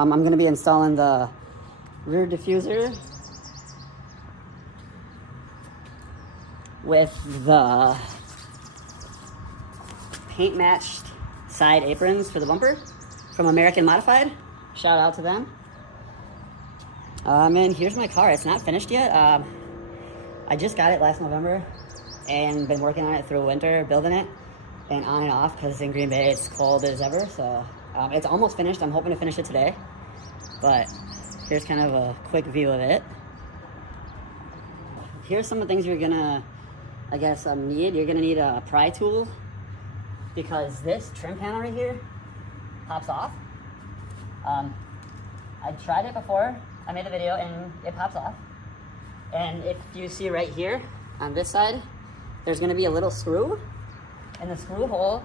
I'm going to be installing the rear diffuser with the paint matched side aprons for the bumper from American Modified. Shout out to them. And here's my car. It's not finished yet. I just got it last November and been working on it through winter, building it and on and off because in Green Bay it's cold as ever. So it's almost finished. I'm hoping to finish it today. But here's kind of a quick view of it. Here's some of the things you're gonna, I guess, need. You're gonna need a pry tool because this trim panel right here pops off. I tried it before. I made a video and it pops off. And if you see right here on this side, there's gonna be a little screw, and the screw hole,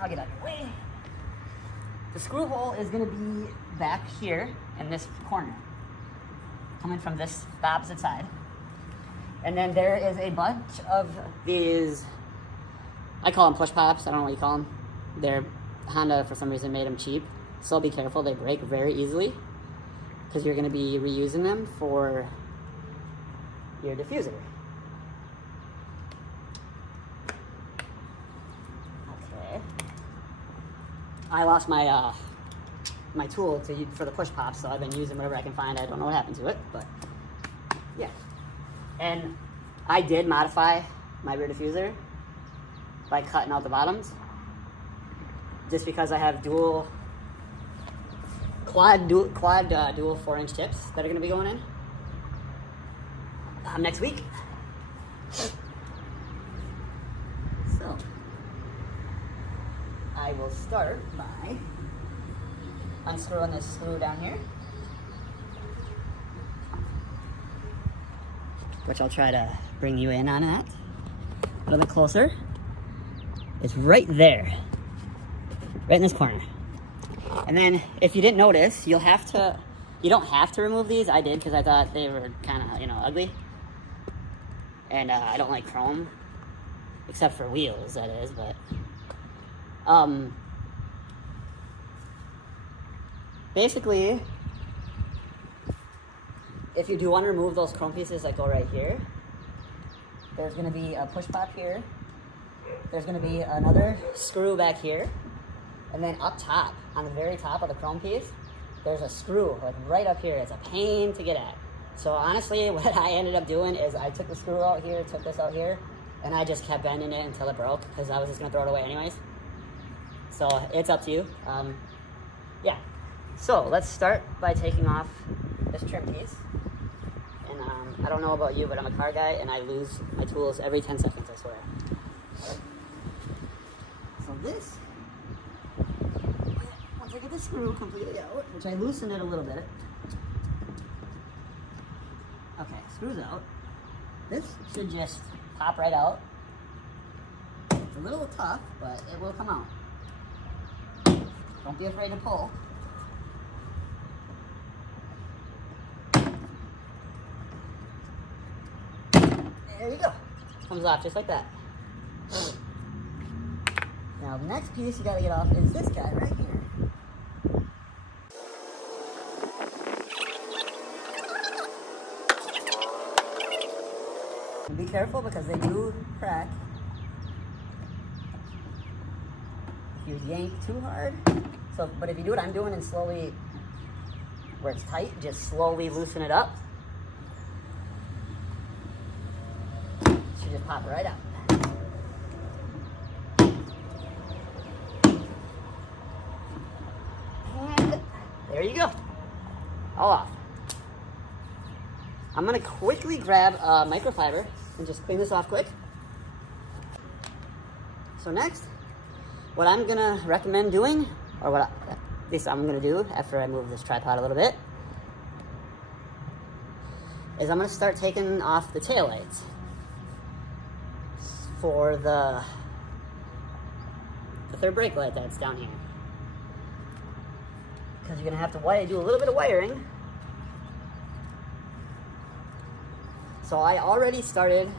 I'll get out of your way. The screw hole is gonna be back here in this corner, coming from this the opposite side. And then there is a bunch of these, I call them push pops, I don't know what you call them. They're, Honda for some reason made them cheap, so be careful, they break very easily because you're gonna be reusing them for your diffuser. Okay. I lost my my tool for the push pops, so I've been using whatever I can find. I don't know what happened to it, but yeah. And I did modify my rear diffuser by cutting out the bottoms, just because I have dual 4-inch tips that are going to be going in next week. So I will start by unscrewing this screw down here, which I'll try to bring you in on that a little bit closer. It's right there, right in this corner. And then if you didn't notice, you don't have to remove these. I did because I thought they were kind of, ugly. And I don't like chrome, except for wheels, that is, but basically, if you do want to remove those chrome pieces that go right here, there's going to be a push pop here. There's going to be another screw back here. And then up top, on the very top of the chrome piece, there's a screw, like right up here. It's a pain to get at. So honestly, what I ended up doing is I took the screw out here, took this out here, and I just kept bending it until it broke because I was just going to throw it away anyways. So it's up to you. Yeah. So let's start by taking off this trim piece. And I don't know about you, but I'm a car guy and I lose my tools every 10 seconds, I swear. So this, once I get the screw completely out, which I loosened it a little bit. Okay, screws out. This should just pop right out. It's a little tough, but it will come out. Don't be afraid to pull. There you go. Comes off just like that. Now the next piece you gotta get off is this guy right here. And be careful because they do crack if you yank too hard. So, but if you do what I'm doing and slowly, where it's tight, just slowly loosen it up, it should just pop right out. And there you go, all off. I'm gonna quickly grab a microfiber and just clean this off quick. So next, what I'm gonna recommend doing, or what at least I'm gonna do after I move this tripod a little bit, is I'm gonna start taking off the taillights for the third brake light that's down here. Because you're gonna have to do a little bit of wiring. So I already started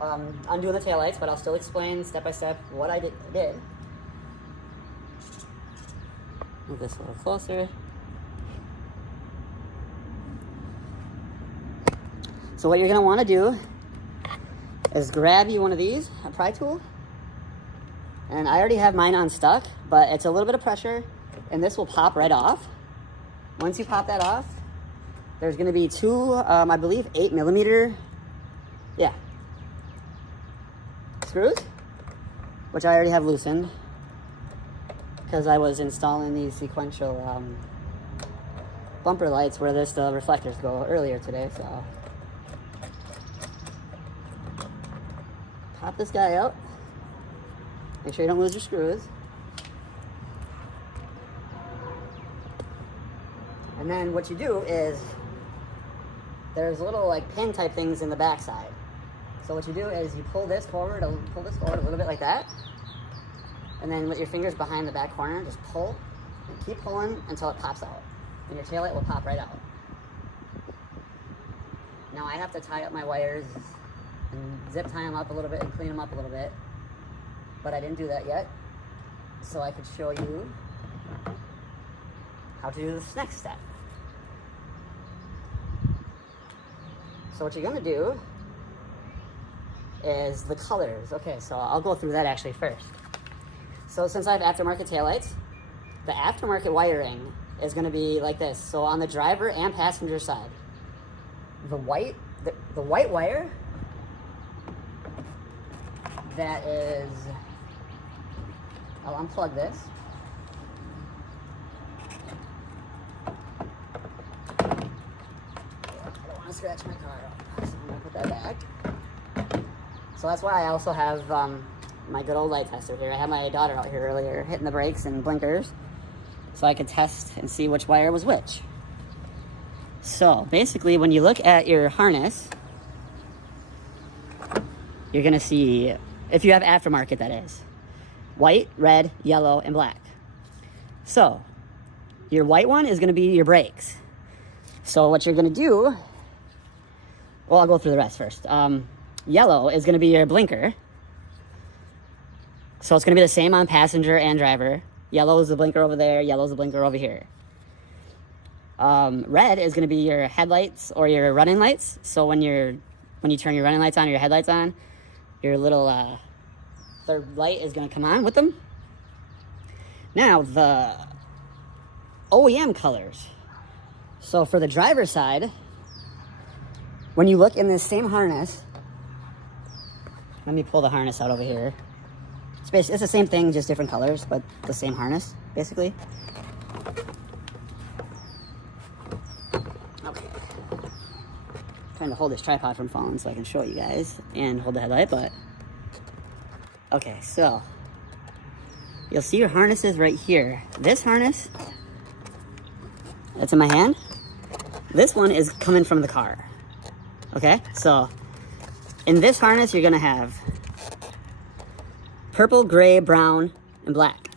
undoing the taillights, but I'll still explain step by step what I did. Move this a little closer. So what you're gonna wanna do is grab you one of these, a pry tool. And I already have mine unstuck, but it's a little bit of pressure and this will pop right off. Once you pop that off, there's gonna be two, I believe 8mm, yeah, screws, which I already have loosened because I was installing these sequential bumper lights where the reflectors go earlier today, so. Pop this guy out. Make sure you don't lose your screws. And then what you do is, there's little like pin type things in the back side. So what you do is you pull this forward a little bit like that. And then with your fingers behind the back corner, just pull and keep pulling until it pops out. And your taillight will pop right out. Now I have to tie up my wires and zip tie them up a little bit and clean them up a little bit. But I didn't do that yet. So I could show you how to do this next step. So what you're gonna do is the colors. Okay, so I'll go through that actually first. So since I have aftermarket taillights, the aftermarket wiring is gonna be like this. So on the driver and passenger side, the white wire that is, I'll unplug this. I don't want to scratch my car up, so I'm gonna put that back. So that's why I also have my good old light tester here. I had my daughter out here earlier hitting the brakes and blinkers so I could test and see which wire was which. So basically when you look at your harness, you're gonna see, if you have aftermarket that is, white, red, yellow, and black. So your white one is gonna be your brakes. So what you're gonna do, well, I'll go through the rest first. Yellow is gonna be your blinker. So it's gonna be the same on passenger and driver. Yellow is the blinker over there, yellow is the blinker over here. Red is gonna be your headlights or your running lights. So when you turn your running lights on or your headlights on, your little third light is gonna come on with them. Now the OEM colors. So for the driver's side, when you look in this same harness, let me pull the harness out over here. It's the same thing, just different colors, but the same harness, basically. Okay. Trying to hold this tripod from falling so I can show you guys and hold the headlight, but okay, so you'll see your harnesses right here. This harness that's in my hand, this one is coming from the car. Okay, so in this harness you're gonna have purple, gray, brown, and black.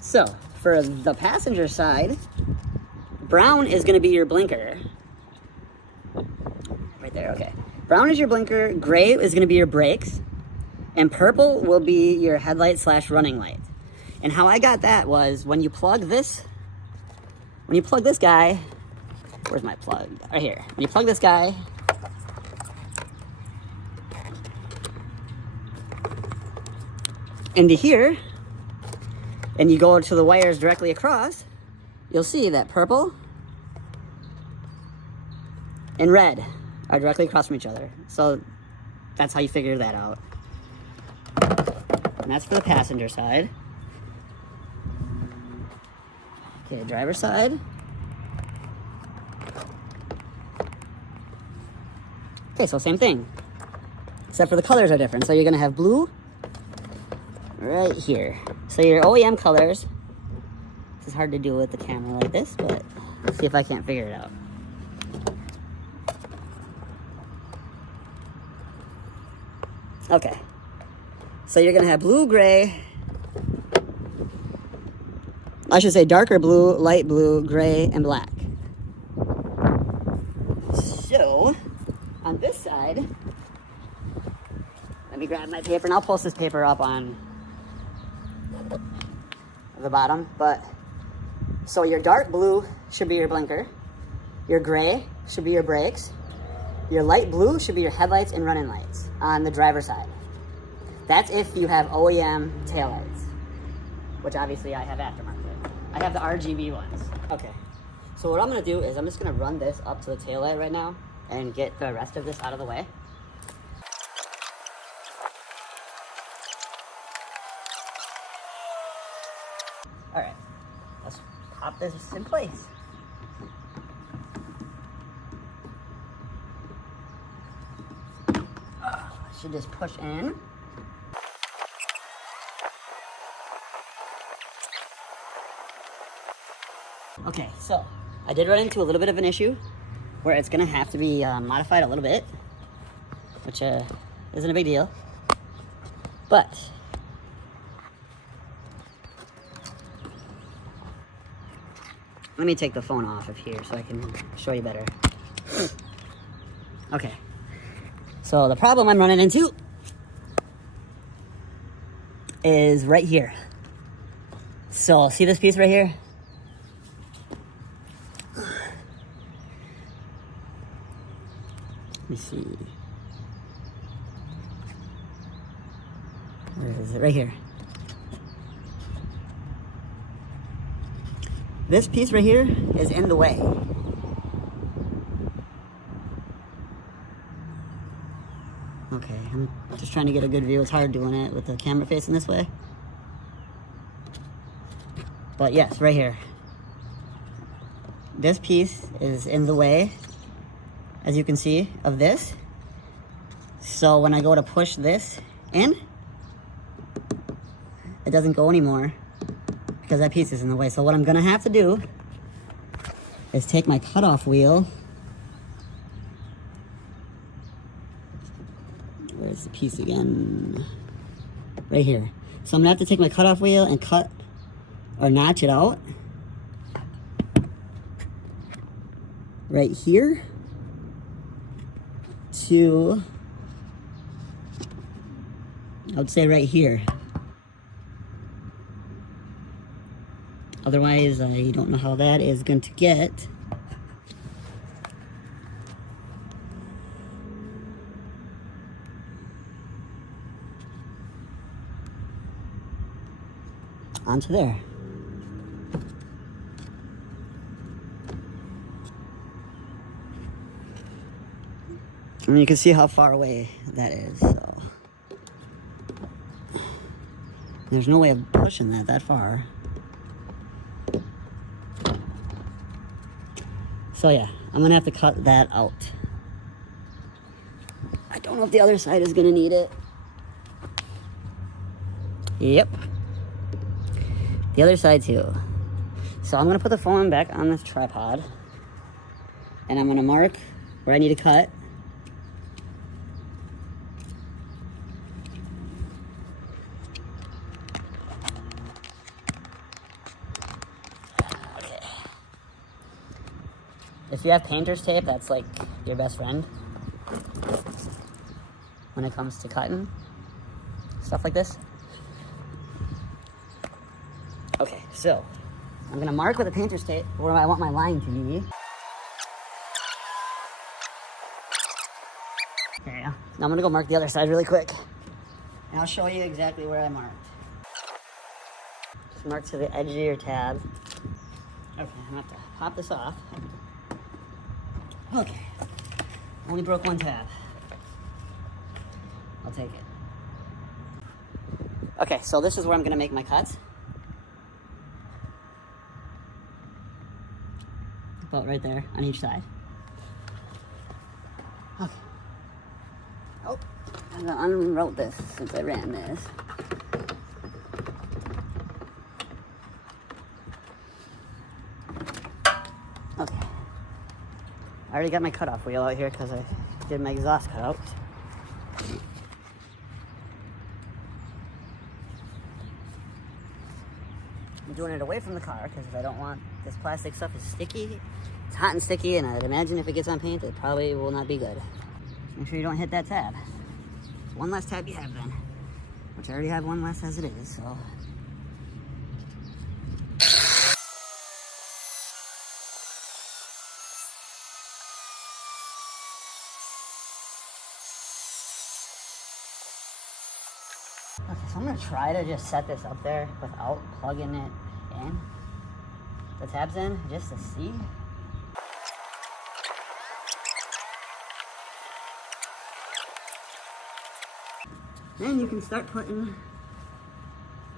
So for the passenger side, brown is gonna be your blinker. Right there, okay. Brown is your blinker, gray is gonna be your brakes, and purple will be your headlight / running light. And how I got that was when you plug this guy, where's my plug? Right here. When you plug this guy into here, and you go to the wires directly across, you'll see that purple and red are directly across from each other. So that's how you figure that out. And that's for the passenger side. Okay, driver side. Okay, so same thing, except for the colors are different. So you're gonna have blue right here. So your OEM colors, this is hard to do with the camera like this, but let's see if I can't figure it out. Okay, so you're gonna have blue, gray, I should say darker blue, light blue, gray, and black. So on this side, let me grab my paper and I'll post this paper up on of the bottom, but so your dark blue should be your blinker, your gray should be your brakes, your light blue should be your headlights and running lights on the driver's side. That's if you have OEM taillights, which obviously I have aftermarket. I have the RGB ones. Okay, so what I'm gonna do is I'm just gonna run this up to the taillight right now and get the rest of this out of the way. All right, let's pop this in place. Should just push in. Okay, so I did run into a little bit of an issue where it's gonna have to be modified a little bit, which isn't a big deal, but let me take the phone off of here so I can show you better. Okay, so the problem I'm running into is right here. So see this piece right here? Let me see. Where is it? Right here. This piece right here is in the way. Okay, I'm just trying to get a good view. It's hard doing it with the camera facing this way. But yes, right here. This piece is in the way, as you can see, of this. So when I go to push this in, it doesn't go anymore because that piece is in the way. So what I'm gonna have to do is take my cutoff wheel. Where's the piece again? Right here. So I'm gonna have to take my cutoff wheel and cut or notch it out right here to, I would say right here. Otherwise, I don't know how that is going to get. Onto there. I mean, you can see how far away that is, so. There's no way of pushing that far. So yeah, I'm gonna have to cut that out. I don't know if the other side is gonna need it. Yep. The other side too. So I'm gonna put the phone back on this tripod and I'm gonna mark where I need to cut. If you have painter's tape, that's like your best friend when it comes to cutting stuff like this. Okay, so I'm gonna mark with a painter's tape where I want my line to be. There you go. Now I'm gonna go mark the other side really quick. And I'll show you exactly where I marked. Just mark to the edge of your tab. Okay, I'm gonna have to pop this off. Okay, only broke one tab. I'll take it. Okay, so this is where I'm gonna make my cuts. About right there on each side. Okay. Oh, I'm gonna unroll this since I ran this. Okay. I already got my cutoff wheel out here because I did my exhaust cutout. I'm doing it away from the car because I don't want this plastic stuff is sticky. It's hot and sticky, and I'd imagine if it gets on paint, it probably will not be good. Make sure you don't hit that tab. One less tab you have then, which I already have one less as it is, so. So I'm gonna try to just set this up there without plugging it in, the tabs in, just to see. Then you can start putting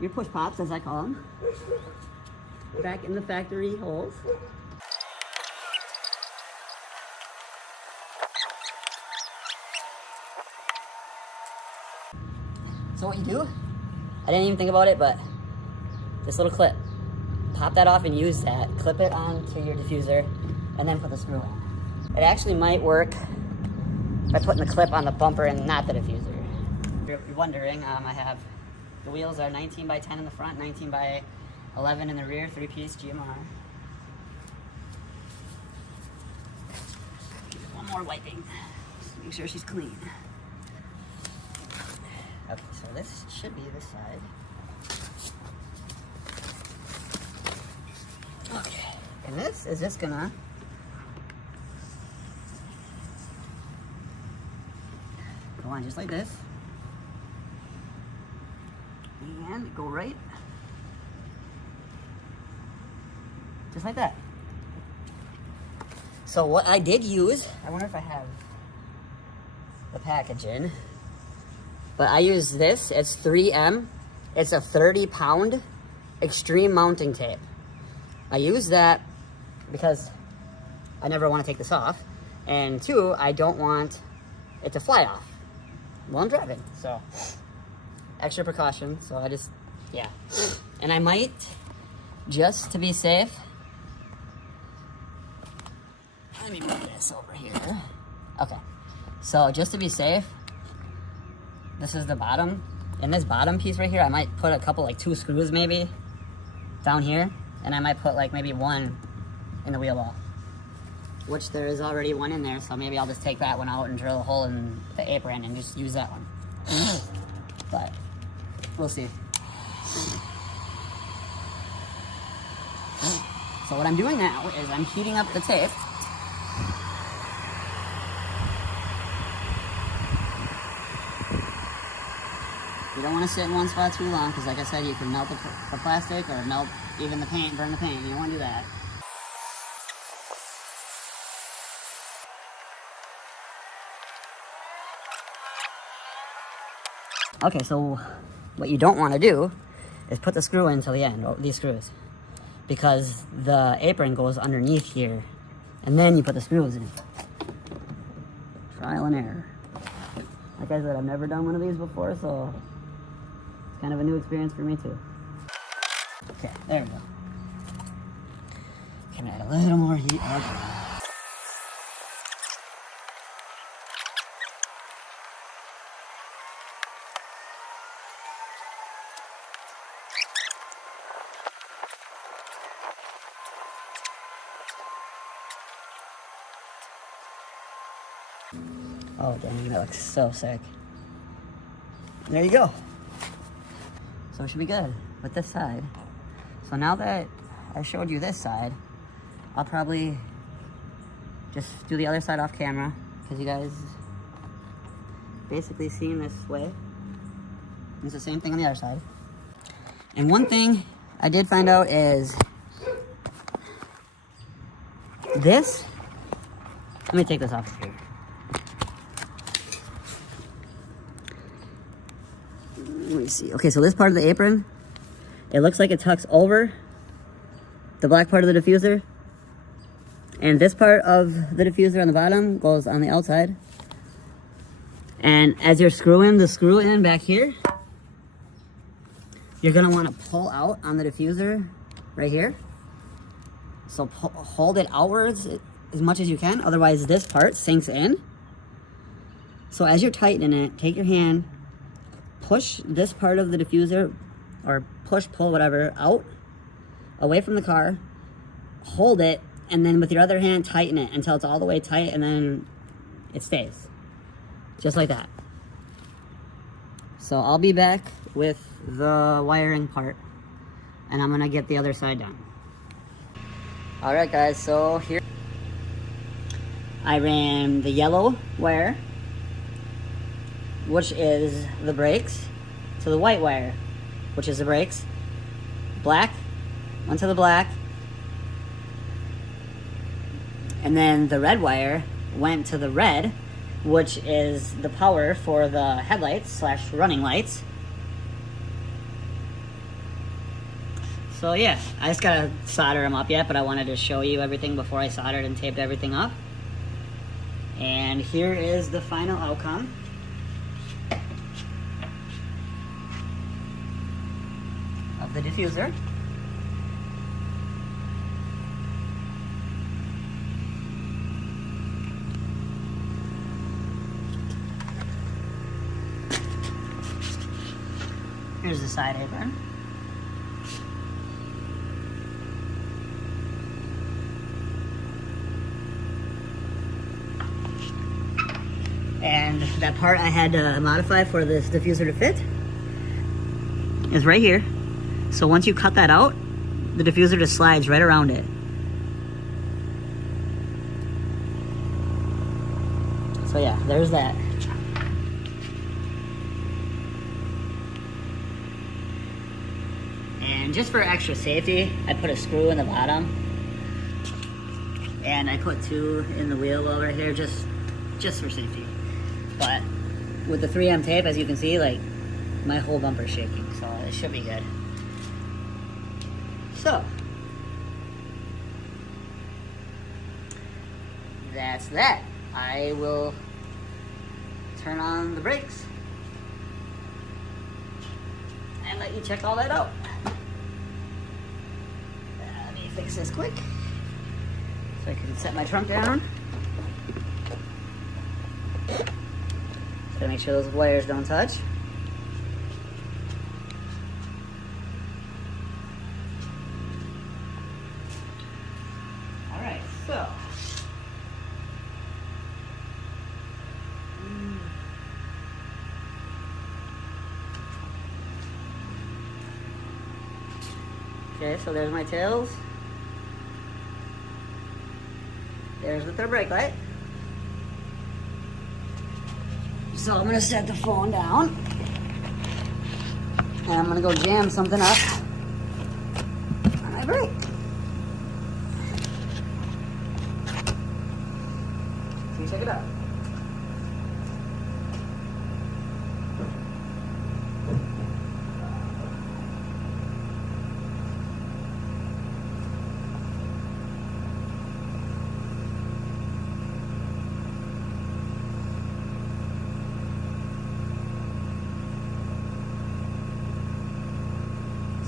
your push pops, as I call them, back in the factory holes. So what you do, I didn't even think about it, but this little clip, pop that off and use that, clip it onto your diffuser, and then put the screw in. It actually might work by putting the clip on the bumper and not the diffuser. If you're wondering, I have, the wheels are 19 by 10 in the front, 19 by 11 in the rear, 3-piece GMR. One more wiping, just to make sure she's clean. Okay, so this should be this side. Okay, and this is just gonna go on just like this. And go right. Just like that. So what I did use, I wonder if I have the packaging. But I use this, it's 3M. It's a 30-pound extreme mounting tape. I use that because I never want to take this off. And two, I don't want it to fly off while I'm driving. So, extra precaution. So I just, yeah. And I might, just to be safe, let me put this over here. Okay. So just to be safe, this is the bottom. In this bottom piece right here, I might put a couple, like 2 screws maybe down here. And I might put like maybe 1 in the wheel well, which there is already 1 in there. So maybe I'll just take that one out and drill a hole in the apron and just use that one. But we'll see. So what I'm doing now is I'm heating up the tape. You don't want to sit in one spot too long because, like I said, you can melt the plastic or melt even the paint, burn the paint. You don't want to do that. Okay, so what you don't want to do is put the screw in until the end, these screws, because the apron goes underneath here, and then you put the screws in. Trial and error. Like I said, I've never done one of these before, so it's kind of a new experience for me too. Okay, there we go. Can add a little more heat. Okay. Oh dang, that looks so sick. There you go. So it should be good with this side. So now that I showed you this side, I'll probably just do the other side off camera because you guys basically seen this way. It's the same thing on the other side. And one thing I did find out is this, let me take this off here. Let me see. Okay, so this part of the apron, it looks like it tucks over the black part of the diffuser. And this part of the diffuser on the bottom goes on the outside. And as you're screwing the screw in back here, you're gonna wanna pull out on the diffuser right here. So hold it outwards as much as you can, otherwise this part sinks in. So as you're tightening it, take your hand, push this part of the diffuser, or push, pull, whatever, out, away from the car, hold it, and then with your other hand, tighten it until it's all the way tight, and then it stays. Just like that. So I'll be back with the wiring part, and I'm gonna get the other side done. All right, guys, so here I ran the yellow wire, which is the brakes, to the white wire, which is the brakes. Black went to the black. And then the red wire went to the red, which is the power for the headlights / running lights. So yeah, I just gotta solder them up yet, but I wanted to show you everything before I soldered and taped everything up. And here is the final outcome. Of the diffuser. Here's the side apron. And that part I had to modify for this diffuser to fit is right here. So once you cut that out, the diffuser just slides right around it. So yeah, there's that. And just for extra safety, I put a screw in the bottom. And I put 2 in the wheel well right here, just for safety. But with the 3M tape, as you can see, like, my whole bumper's shaking, so it should be good. So, that's that. I will turn on the brakes and let you check all that out. Let me fix this quick so I can set my trunk down. Just gotta make sure those wires don't touch. Alright, so. Okay, so there's my tails. There's the third brake light. So I'm gonna set the phone down and I'm gonna go jam something up on my brake. So you check it out.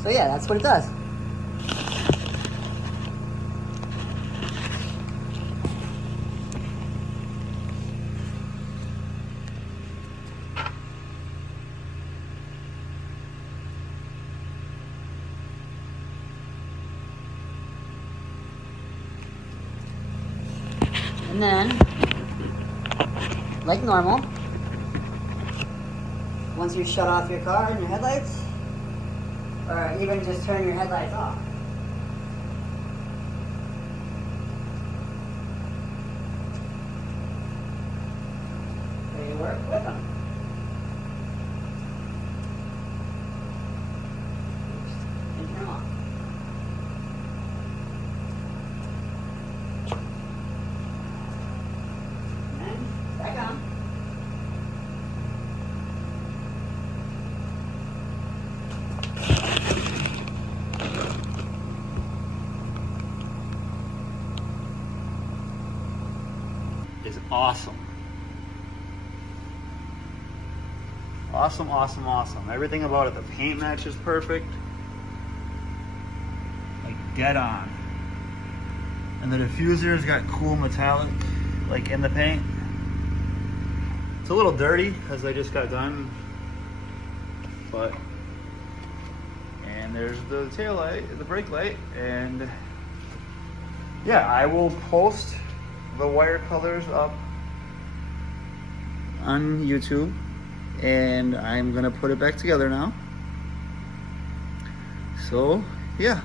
So yeah, that's what it does. And then, like normal, once you shut off your car and your headlights, or even just turn your headlights off. They work with them. And turn them off. And then back on. Is awesome. Awesome, awesome, awesome. Everything about it. The paint match is perfect. Like dead on. And the diffuser's got cool metallic, like in the paint. It's a little dirty because I just got done. But, and there's the tail light, the brake light, and yeah, I will post the wire colors up on YouTube, and I'm gonna put it back together now. So yeah,